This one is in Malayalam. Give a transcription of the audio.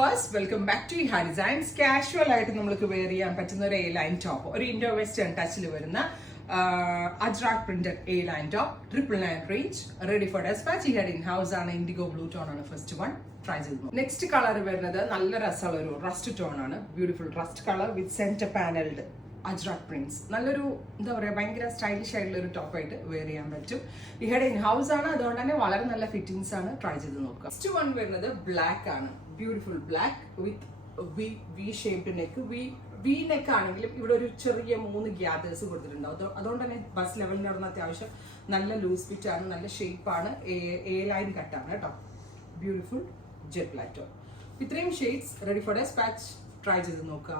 വ്യൂവേഴ്സ്, വെൽക്കം ബാക്ക് ടു ഹാ ഡിസൈൻസ്. കാഷ്വൽ ആയിട്ട് നമുക്ക് വെയർ ചെയ്യാൻ പറ്റുന്ന ഒരു എ ലൈൻ ടോപ്പ്, ഒരു ഇൻഡോ വെസ്റ്റേൺ ടച്ചിൽ വരുന്ന ajrak printed A line top, 999 range, ready for despatch. ഈ ഹെഡ് ഇൻ ഹൗസ് ആണ്, ഇൻഡിഗോ ബ്ലൂ ടോൺ ആണ് ഫസ്റ്റ് വൺ. ട്രൈ ചെയ്തു. നെക്സ്റ്റ് കളർ വരുന്നത് നല്ല രസമുള്ള ഒരു റസ്റ്റ് ടോൺ ആണ്. Beautiful rust colour with centre panelled ajrak prints. നല്ലൊരു എന്താ പറയുക, ഭയങ്കര സ്റ്റൈലിഷ് ആയിട്ടുള്ള ഒരു ടോപ്പായിട്ട് വെയർ ചെയ്യാൻ പറ്റും. ഈ ഹെഡ് ഇൻ ഹൗസ് ആണ്, അതുകൊണ്ട് തന്നെ വളരെ നല്ല ഫിറ്റിംഗ്സ് ആണ്. ട്രൈ ചെയ്ത് നോക്കുക. നെക്സ്റ്റ് വൺ വരുന്നത് ബ്ലാക്ക് ആണ്. Beautiful black with V shaped neck. V neck ആണെങ്കിലും ഇവിടെ ഒരു ചെറിയ 3 ഗ്യാദേഴ്സ് കൊടുത്തിട്ടുണ്ടാവും. അതുകൊണ്ട് തന്നെ ബസ് ലെവലിന് അവിടെ അത്യാവശ്യം നല്ല ലൂസ് ഫിറ്റ് ആണ്, നല്ല ഷേപ്പ് ആണ്. എ ലൈൻ കട്ടാണ് കേട്ടോ. Beautiful jet black top. ഇത്രയും shades ready for despatch. Try ചെയ്ത് നോക്കുക.